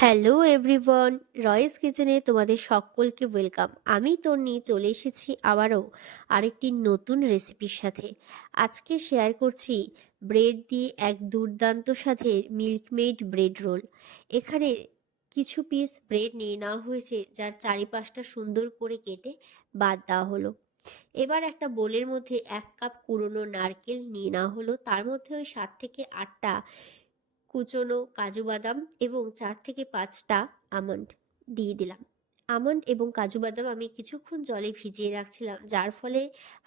Hello everyone, রয়েস কিচেনে তোমাদের সকলকে ওয়েলকাম। আমি তন্নি চলে এসেছি আবারও আরেকটি নতুন রেসিপির সাথে। আজকে শেয়ার করছি ব্রেড দিয়ে এক দুর্দান্ত স্বাদের মিল্কমেড ব্রেড রোল। এখানে কিছু পিস ব্রেড নিয়ে নেওয়া হয়েছে, যার চারিপাশটা সুন্দর করে কেটে বাদ দেওয়া হলো। এবার একটা বোলের মধ্যে 1 কাপ কুড়োনো নারকেল নিয়ে নেওয়া হলো। তার মধ্যে ওই 7 থেকে 8টা কুচনো কাজু বাদাম এবং 4 থেকে 5টা আমন্ড দিয়ে দিলাম। আমন্ড এবং কাজু বাদাম আমি কিছুক্ষণ জলে ভিজিয়ে রাখছিলাম, যার ফলে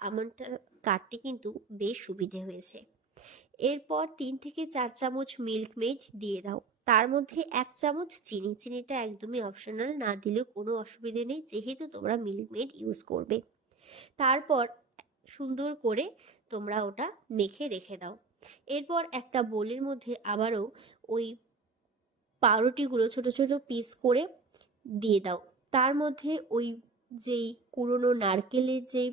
আমন্ডটা কাটতে কিন্তু বেশ সুবিধে হয়েছে। এরপর 3 থেকে 4 চামচ মিল্ক মেড দিয়ে দাও। তার মধ্যে 1 চামচ চিনি। চিনিটা একদমই অপশনাল, না দিলেও কোনো অসুবিধে নেই, যেহেতু তোমরা মিল্ক মেড ইউজ করবে। তারপর সুন্দর করে তোমরা ওটা মেখে রেখে দাও। এরপর একটা বোলের মধ্যে আবারও ওই পাউরুটিগুলো ছোট ছোট পিস করে দিয়ে দাও। তার মধ্যে ওই যেই কুড়োনো নারকেলের যে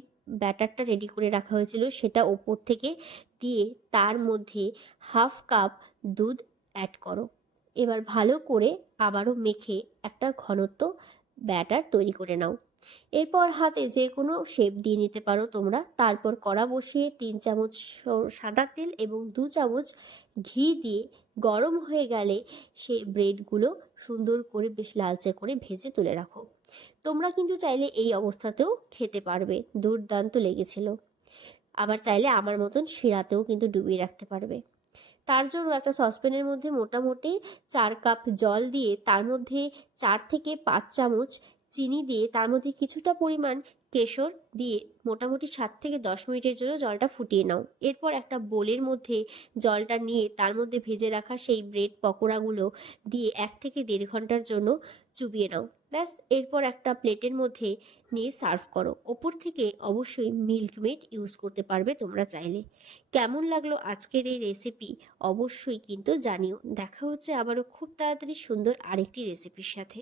ব্যাটারটা রেডি করে রাখা হয়েছিল সেটা ওপর থেকে দিয়ে তার মধ্যে 1/2 কাপ দুধ অ্যাড করো। এবার ভালো করে আবারও মেখে একটা ঘনত্ব ব্যাটার তৈরি করে নাও। এরপর হাতে যে কোনো শেপ দিয়ে নিতে পারো তোমরা। তারপর কড়া বসিয়ে 3 চামচ সাদা তেল এবং 2 চামচ ঘি দিয়ে গরম হয়ে গেলে সেই ব্রেডগুলো সুন্দর করে বেশ লালচে করে ভেজে তুলে রাখো। তোমরা কিন্তু চাইলে এই অবস্থাতেও খেতে পারবে, দুর্দান্ত লেগেছিল। আবার চাইলে আমার মতন শিরাতেও কিন্তু ডুবিয়ে রাখতে পারবে। তার জন্য একটা সসপ্যানের মধ্যে মোটামুটি 4 কাপ জল দিয়ে তার মধ্যে 4 থেকে 5 চামচ চিনি দিয়ে তার মধ্যে কিছুটা পরিমাণ কেশর দিয়ে মোটামুটি 7 থেকে 10 মিনিটের জন্য জলটা ফুটিয়ে নাও। এরপর একটা বোলের মধ্যে জলটা নিয়ে তার মধ্যে ভেজে রাখা সেই ব্রেড পকোড়াগুলো দিয়ে 1 থেকে 1.5 ঘন্টার জন্য চুবিয়ে নাও। ব্যাস, এরপর একটা প্লেটের মধ্যে নিয়ে সার্ভ করো। ওপর থেকে অবশ্যই মিল্কমেড ইউজ করতে পারবে তোমরা চাইলে। কেমন লাগলো আজকের এই রেসিপি অবশ্যই কিন্তু জানিও। দেখা হচ্ছে আবারও খুব তাড়াতাড়ি সুন্দর আরেকটি রেসিপির সাথে।